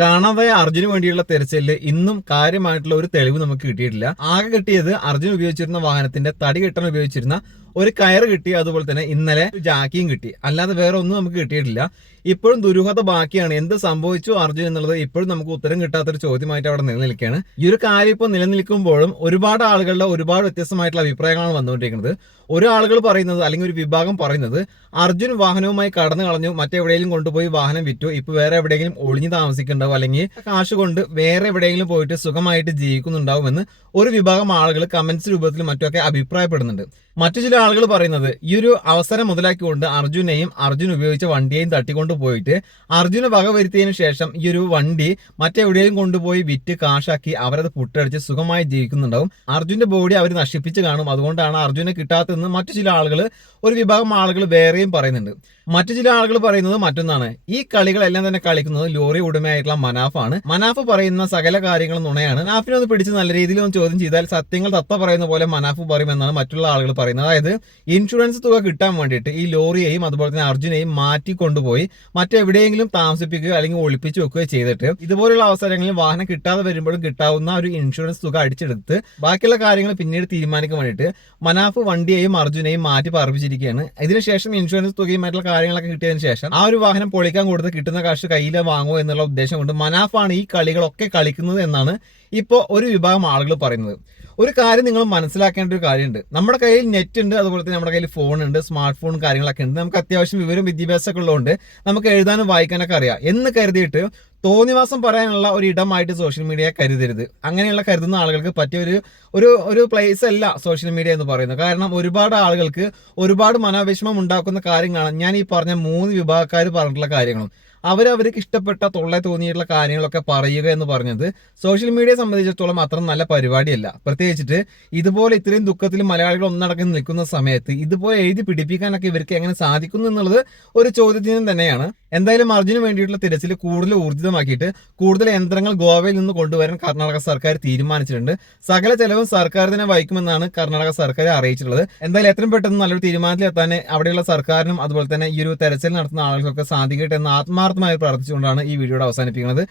കാണാതായ അർജുന് വേണ്ടിയുള്ള തെരച്ചിലിൽ ഇന്നും കാര്യമായിട്ടുള്ള ഒരു തെളിവ് നമുക്ക് കിട്ടിയിട്ടില്ല. ആകെ കിട്ടിയത് അർജുൻ ഉപയോഗിച്ചിരുന്ന വാഹനത്തിന്റെ തടി കെട്ടാൻ ഉപയോഗിച്ചിരുന്ന ഒരു കയറ് കിട്ടി. അതുപോലെ തന്നെ ഇന്നലെ ജാക്കിയും കിട്ടി. അല്ലാതെ വേറെ ഒന്നും നമുക്ക് കിട്ടിയിട്ടില്ല. ഇപ്പോഴും ദുരൂഹത ബാക്കിയാണ്. എന്ത് സംഭവിച്ചു അർജുൻ എന്നുള്ളത് ഇപ്പോഴും നമുക്ക് ഉത്തരം കിട്ടാത്തൊരു ചോദ്യമായിട്ട് അവിടെ നിലനിൽക്കുകയാണ്. ഈ ഒരു കാര്യം ഇപ്പോൾ നിലനിൽക്കുമ്പോഴും ഒരുപാട് ആളുകളുടെ ഒരുപാട് വ്യത്യസ്തമായിട്ടുള്ള അഭിപ്രായങ്ങളാണ് വന്നുകൊണ്ടിരിക്കുന്നത്. ഒരു ആളുകൾ പറയുന്നത്, അല്ലെങ്കിൽ ഒരു വിഭാഗം പറയുന്നത്, അർജുൻ വാഹനവുമായി കടന്നു കളഞ്ഞു, മറ്റെവിടെയെങ്കിലും കൊണ്ടുപോയി വാഹനം വിറ്റു, ഇപ്പൊ വേറെ എവിടെയെങ്കിലും ഒളിഞ്ഞു താമസിക്കുന്നുണ്ടാവും, അല്ലെങ്കിൽ കാശ് കൊണ്ട് വേറെ എവിടെയെങ്കിലും പോയിട്ട് സുഖമായിട്ട് ജീവിക്കുന്നുണ്ടാവുമെന്ന് ഒരു വിഭാഗം ആളുകൾ കമന്റ്സ് രൂപത്തിലും മറ്റൊക്കെ അഭിപ്രായപ്പെടുന്നുണ്ട്. മറ്റു ചില ആളുകൾ പറയുന്നത് ഈ ഒരു അവസരം മുതലാക്കിക്കൊണ്ട് അർജുനെയും അർജുൻ ഉപയോഗിച്ച വണ്ടിയെയും തട്ടിക്കൊണ്ട് പോയിട്ട് അർജുന് വകവരുത്തിയതിനു ശേഷം ഈ ഒരു വണ്ടി മറ്റെവിടെയും കൊണ്ടുപോയി വിറ്റ് കാശാക്കി അവരത് പുട്ടടിച്ച് സുഖമായി ജീവിക്കുന്നുണ്ടാവും. അർജുന്റെ ബോഡി അവർ നശിപ്പിച്ച് കാണും. അതുകൊണ്ടാണ് അർജുനെ കിട്ടാത്തതെന്ന് മറ്റു ചില ആളുകൾ, ഒരു വിഭാഗം ആളുകൾ വേറെയും പറയുന്നുണ്ട്. മറ്റു ചില ആളുകൾ പറയുന്നത് മറ്റൊന്നാണ്. ഈ കളികളെല്ലാം തന്നെ കളിക്കുന്നത് ലോറി ഉടമയായിട്ടുള്ള മനാഫാണ്. മനാഫ് പറയുന്ന സകല കാര്യങ്ങളും നുണയാണ്. മനാഫിനെ ഒന്ന് പിടിച്ച് നല്ല രീതിയിൽ ഒന്ന് ചോദ്യം ചെയ്താൽ സത്യങ്ങൾ തത്ത പറയുന്ന പോലെ മനാഫ് പറയുമെന്നാണ് മറ്റുള്ള ആളുകൾ പറയുന്നത്. അതായത് ഇൻഷുറൻസ് തുക കിട്ടാൻ വേണ്ടിയിട്ട് ഈ ലോറിയെയും അതുപോലെ തന്നെ അർജുനെയും മാറ്റി കൊണ്ടുപോയി മറ്റെവിടെയെങ്കിലും താമസിപ്പിക്കുകയോ അല്ലെങ്കിൽ ഒളിപ്പിച്ചു വെക്കുകയോ ചെയ്തിട്ട് ഇതുപോലുള്ള അവസരങ്ങളിൽ വാഹനം കിട്ടാതെ വരുമ്പോഴും കിട്ടാവുന്ന ഒരു ഇൻഷുറൻസ് തുക അടിച്ചെടുത്ത് ബാക്കിയുള്ള കാര്യങ്ങൾ പിന്നീട് തീരുമാനിക്കാൻ വേണ്ടിയിട്ട് മനാഫ് വണ്ടിയെയും അർജുനെയും മാറ്റി പാർപ്പിച്ചിരിക്കുകയാണ്. ഇതിനുശേഷം ഇൻഷുറൻസ് തുകയുമായിട്ടുള്ള കാര്യങ്ങളൊക്കെ കിട്ടിയതിനു ശേഷം ആ ഒരു വാഹനം പൊളിക്കാൻ കൊടുത്ത് കിട്ടുന്ന കാശ് കയ്യിൽ വാങ്ങുമോ എന്നുള്ള ഉദ്ദേശം കൊണ്ട് മനാഫാണ് ഈ കളികളൊക്കെ കളിക്കുന്നത് എന്നാണ് ഇപ്പോൾ ഒരു വിഭാഗം ആളുകൾ പറയുന്നത്. ഒരു കാര്യം നിങ്ങൾ മനസ്സിലാക്കേണ്ട ഒരു കാര്യമുണ്ട്. നമ്മുടെ കയ്യിൽ നെറ്റ് ഉണ്ട്, അതുപോലെ തന്നെ നമ്മുടെ കയ്യിൽ ഫോൺ ഉണ്ട്, സ്മാർട്ട് ഫോൺ കാര്യങ്ങളൊക്കെ ഉണ്ട്. നമുക്ക് അത്യാവശ്യം വിവരം വിദ്യാഭ്യാസമൊക്കെ ഉള്ളതുകൊണ്ട് നമുക്ക് എഴുതാനും വായിക്കാനൊക്കെ അറിയാം എന്ന് കരുതിയിട്ട് തോന്നിവാസം പറയാനുള്ള ഒരു ഇടമായിട്ട് സോഷ്യൽ മീഡിയ കരുതരുത്. അങ്ങനെയുള്ള കരുതുന്ന ആളുകൾക്ക് പറ്റിയ ഒരു പ്ലേസ് അല്ല സോഷ്യൽ മീഡിയ എന്ന് പറയുന്നത്. കാരണം ഒരുപാട് ആളുകൾക്ക് ഒരുപാട് മനോവിഷമം ഉണ്ടാക്കുന്ന കാര്യങ്ങളാണ് ഞാൻ ഈ പറഞ്ഞ 3 വിഭാഗക്കാർ പറഞ്ഞിട്ടുള്ള കാര്യങ്ങളും. അവർക്ക് ഇഷ്ടപ്പെട്ട തൊള്ളെ തോന്നിയിട്ടുള്ള കാര്യങ്ങളൊക്കെ പറയുക എന്ന് പറഞ്ഞത് സോഷ്യൽ മീഡിയയെ സംബന്ധിച്ചിടത്തോളം അത്ര നല്ല പരിപാടിയല്ല. പ്രത്യേകിച്ചിട്ട് ഇതുപോലെ ഇത്രയും ദുഃഖത്തിൽ മലയാളികൾ ഒന്നടക്കം നിൽക്കുന്ന സമയത്ത് ഇതുപോലെ എഴുതി പിടിപ്പിക്കാനൊക്കെ ഇവർക്ക് എങ്ങനെ സാധിക്കുന്നു എന്നുള്ളത് ഒരു ചോദ്യചിഹ്നം തന്നെയാണ്. എന്തായാലും അർജുന് വേണ്ടിയിട്ടുള്ള തിരച്ചിൽ കൂടുതൽ ഊർജിതമാക്കിയിട്ട് കൂടുതൽ യന്ത്രങ്ങൾ ഗോവയിൽ നിന്ന് കൊണ്ടുവരാൻ കർണാടക സർക്കാർ തീരുമാനിച്ചിട്ടുണ്ട്. സകല ചെലവും സർക്കാർ തന്നെ വഹിക്കുമെന്നാണ് കർണാടക സർക്കാർ അറിയിച്ചിട്ടുള്ളത്. എന്തായാലും എത്രയും പെട്ടെന്ന് നല്ലൊരു തീരുമാനത്തിലെത്താൻ അവിടെയുള്ള സർക്കാരിനും അതുപോലെ തന്നെ ഈ ഒരു തെരച്ചിൽ നടത്തുന്ന ആളുകൾക്കൊക്കെ സാധിക്കട്ടെ എന്ന് ആത്മാർത്ഥമായി പ്രാർത്ഥിച്ചുകൊണ്ടാണ് ഈ വീഡിയോയുടെ അവസാനിപ്പിക്കുന്നത്.